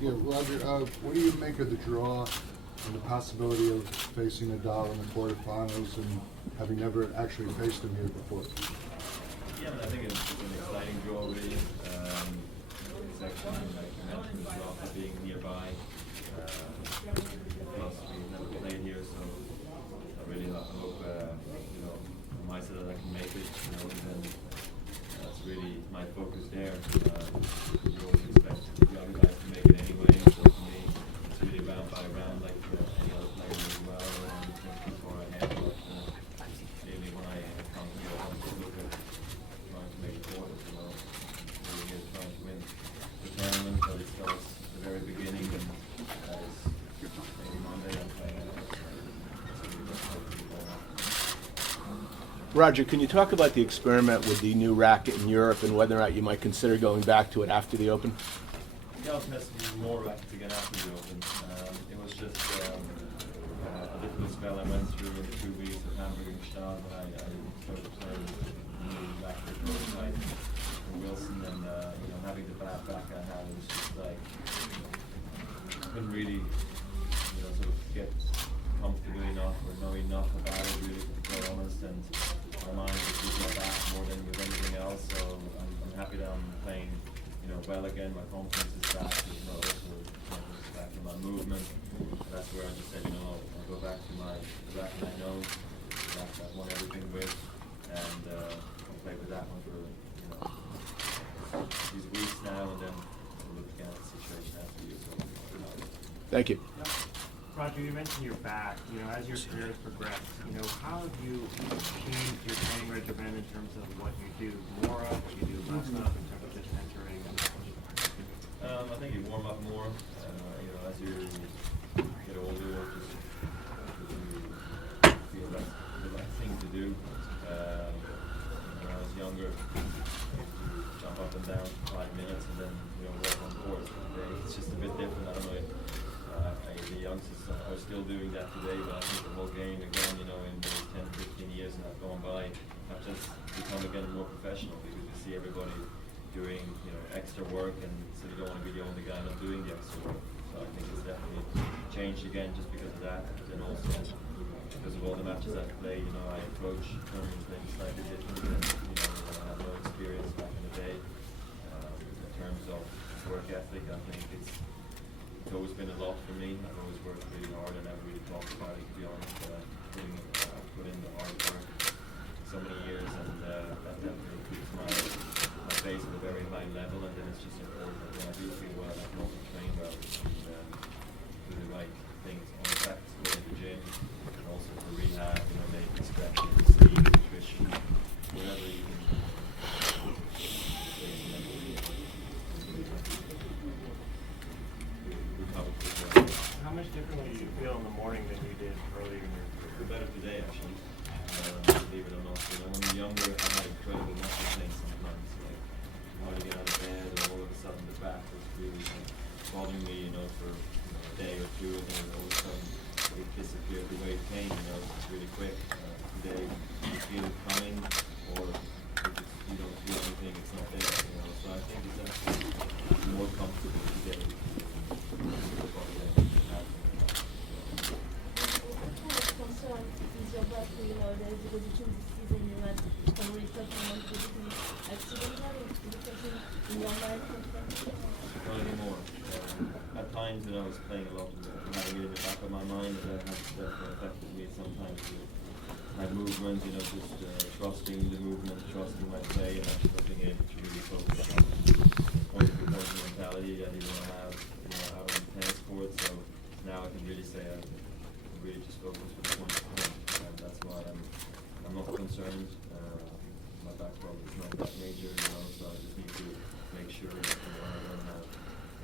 Yeah, Roger, what do you make of the draw and the possibility of facing Nadal in the quarterfinals and having never actually faced him here before? Yeah, I think it's an exciting draw, really. It's actually, like you mentioned, as well, for being nearby. Plus, we've never played here, so I really hope, on my side that I can make it, and that's really my focus there. You always expect the other guys to make it anyway, so for me, it's really round by round, like any other player as well, and too far ahead, but maybe when I come here, I want to look at trying to make it forward, really here trying to win the tournament, but it starts at the very beginning, and maybe Monday I'm playing Roger, can you talk about the experiment with the new racket in Europe and whether or not you might consider going back to it after the Open? Yeah, I was testing more rackets again after the Open. It was just a difficult spell I went through in the 2 weeks of Hamburg and Stahl when I started playing the new racket prototype for Wilson, and having the bad back I had, it was just like couldn't really sort of get comfortable enough or know enough about it, really, to be quite honest, and my mind was with my back more than with anything else, so I'm happy that I'm playing well again. My confidence is back, also confidence is back in my movement. That's where I just said, I'll go back to the racket I know, the racket I've won everything with, and I'll play with that one for these weeks now, and then we'll look again at the situation after you. So, Thank you. Roger, you mentioned your back. As your career has progressed, how have you changed your training regimen in terms of what you do more of, what you do less of, in terms of just entering? I think you warm up more. As you get older, just feel like the right thing to do. When I was younger, I used to jump up and down for 5 minutes and then work on course. Today it's just a bit different. I don't know if the youngsters are still doing that today, but I think the whole game again, in those 10, 15 years that have gone by, have just become again more professional, because you see everybody doing extra work, and so you don't want to be the only guy not doing the extra work. So I think it's definitely changed again just because of that, and then also because of all the matches I play. I approach tournaments maybe slightly differently than when I had no experience back in the day. In terms of work ethic, I think it's always been a lot for me. I've always worked really hard and never really talked about it, to be honest. Put in the hard work so many years, and that definitely keeps my face at a very high level, and then it's just important that when I do feel well, I can also train well and do the right things on the practice court, in the gym, and also for rehab, maybe stretching, sleep, nutrition, whatever you can. How much differently do you feel in the morning than you did earlier in your career? Feel better today, actually. Believe it or not. When you're younger, I had incredible muscle pain sometimes. Like, how to get out of bed, and all of a sudden the back was really bothering me, for a day or two, and then all of a sudden it disappeared the way it came. It's really quick. Today, you feel it coming, or you don't feel anything. It's not there. So I think it's actually more comfortable today. Is your back, there is a position this season you had some restructuring position accidental difficulty in your mind? Not anymore. At times, I was playing a lot of having it in the back of my mind, and that has definitely affected me sometimes. My movement, just trusting the movement, trusting my play, and actually not being able to really focus on point-to-point mentality that you want to have out on the tennis court. So now I can really say I really just focus for the point-to-point, and that's why I'm not concerned. My back problem is not that major, so I just need to make sure that I don't have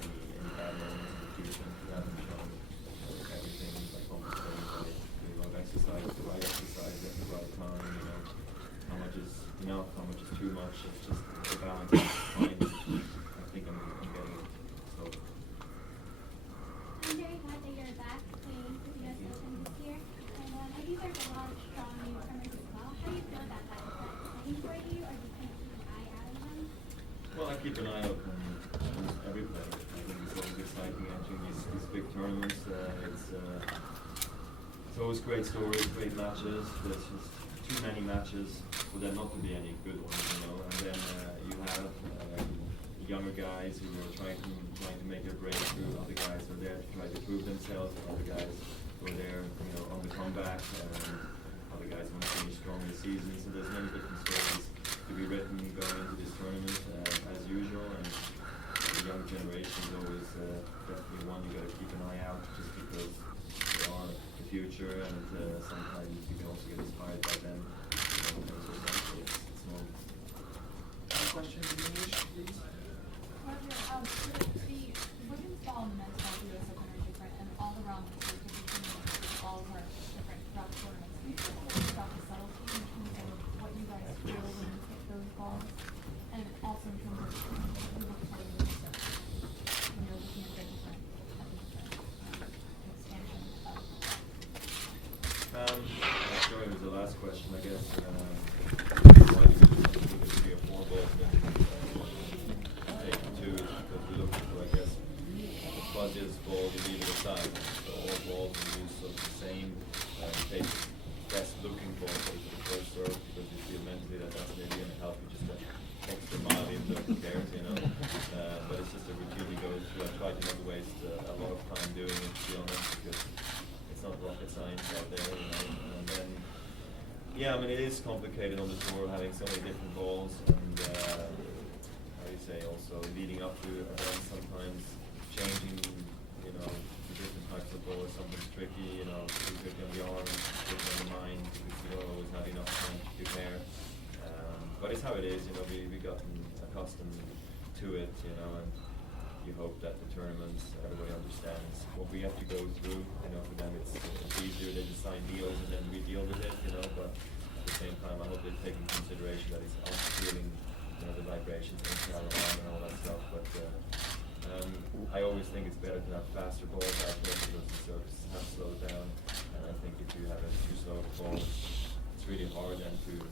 any bad moments in the future. I haven't shown everything by compensating by doing a lot of exercise, the right exercise at the right time. How much is enough, how much is too much. It's just the balance is fine. I think I'm getting it. So. I'm very glad that you're back playing for the US Open this year, and I think there's a lot of strong newcomers as well. How do you feel about that? Is that exciting for you, or do you kind of keep an eye out on them? Well, I keep an eye out on every player. I think it's always exciting entering these big tournaments. It's always great stories, great matches. There's just too many matches for there not to be any good ones, you know. And then you have younger guys who are trying to make their breakthrough. Other guys are there to try to prove themselves. Other guys who are there, you know, on the comeback. Other guys want to finish strong in the season. So there's many different stories to be written going into this tournament as usual. And the young generation is always definitely one you got to keep an eye out, just because they are the future, and sometimes you can also get inspired by them. You know, so essentially it's normal. Question in English, please. Roger, the women's ball and the men's ball US Open are different, and all around the circuit, the balls are different throughout the tournaments. Can you talk a little bit about the subtlety in terms of what you guys feel when you hit those balls, and also in terms of you look for the stuff, when you're looking at the different expansion of Sorry, it was the last question, I guess. Why do you think it should be a 4-ball than take 2 is because we're looking for, I guess, the fuzziest ball you leave it aside. So all balls will use sort of the same, take best looking ball take the first serve, because you feel mentally that that's maybe going to help you just that extra mile into who cares, you know. But it's just a routine you go through. I try to not waste a lot of time doing it, to be honest, because it's not rocket science out there, you know. And then, yeah, I mean, it is complicated on the tour having so many different balls, and how do you say, also leading up to events, sometimes changing, you know, the different types of balls. Something's tricky, you know, too tricky on the arm, tricky on the mind, because you don't always have enough time to prepare. But it's how it is, you know. We've gotten accustomed to it, you know, and you hope that the tournaments, everybody understands what we have to go through. You know, for them it's easier, they just sign deals and then we deal with it, you know. But at the same time, I hope they take into consideration that it's us feeling, you know, the vibrations into our arm and all that stuff. But I always think it's better to have faster balls out there because the surfaces have slowed down. And I think if you have a too slow ball, it's really hard then to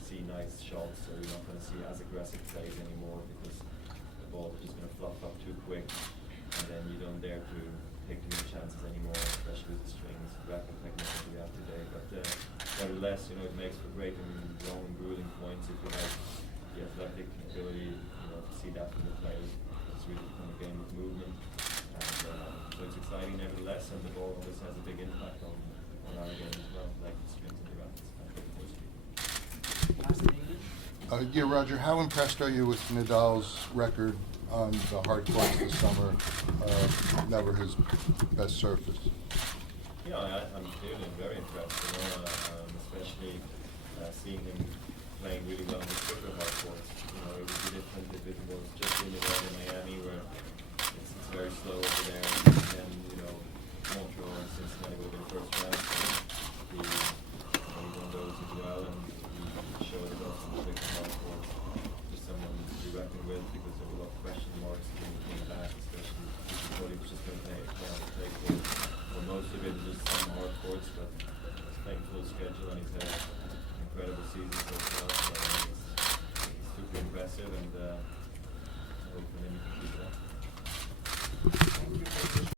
see nice shots, so you're not going to see as aggressive plays anymore, because the ball is just going to fluff up too quick, and then you don't dare to take too many chances anymore, especially with the strings, rapid technology we have today. But nevertheless, you know, it makes for great and long and grueling points if you have the athletic ability, you know, to see that from the players. It's really become a game of movement, and so it's exciting nevertheless, and the ball always has a big impact on our game as well, like the strings and the rackets. Last in English. Yeah, Roger, how impressed are you with Nadal's record on the hard courts this summer? Never his best surface. Yeah, I'm clearly very impressed, you know, especially seeing him playing really well on the quicker hard courts. You know, it would be different if it was just in the world in Miami, where it's very slow over there, and you know, Montreal and Cincinnati would have been first round. He won those as well, and he showed it off on the quicker hard courts. Just someone to be reckoned with, because there were a lot of question marks when he came back, especially if he thought he was just going to play for most of it, just some hard courts, but he's playing full schedule, and he's had an incredible season so far. So it's super impressive, and I hope for him he can keep it up.